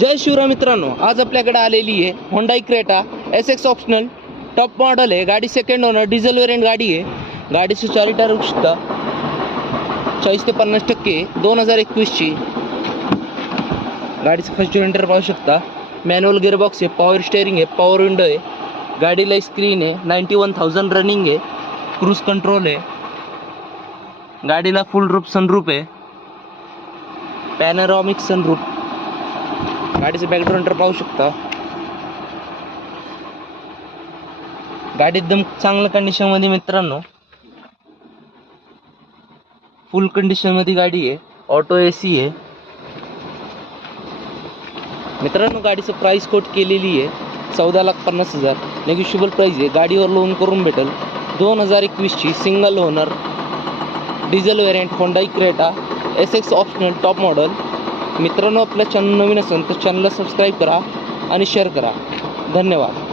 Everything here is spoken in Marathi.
जय शिवराय मित्रांनो, आज आपल्याकडे आलेली आहे Hyundai Creta SX optional top model आहे. गाडी सेकंड ओनर डिझेल वेरियंट गाडी आहे. गाडीची 4 टायर बघू शकता, 40 ते 50% 2021ची. गाडीचं फर्स्ट इंटर पाहू शकता. मॅन्युअल गिअरबॉक्स आहे, पॉवर स्टेअरिंग आहे, पॉवर विंडो आहे. गाडीला स्क्रीन आहे, 91,000 रनिंग आहे. क्रूज कंट्रोल आहे. गाडीला फुल रूफ सनरूफ आहे, पॅनोरामिक सनरूफ. गाडीचं बॅकग्राऊंड पाहू शकता. गाडी एकदम चांगल्या कंडिशन मध्ये मित्रांनो, फुल कंडिशन मध्ये गाडी आहे. ऑटो AC आहे मित्रांनो. गाडीचं प्राइस कोट केलेली आहे 14,50,000. नेगोशिएबल प्राइस आहे. गाडीवर लोन करून भेटेल. 2021ची single owner diesel variant Hyundai Creta SX optional top model. मित्रांनो, आपल्या चॅनल नवीन असेल तर चॅनलला सबस्क्राईब करा आणि शेअर करा. धन्यवाद.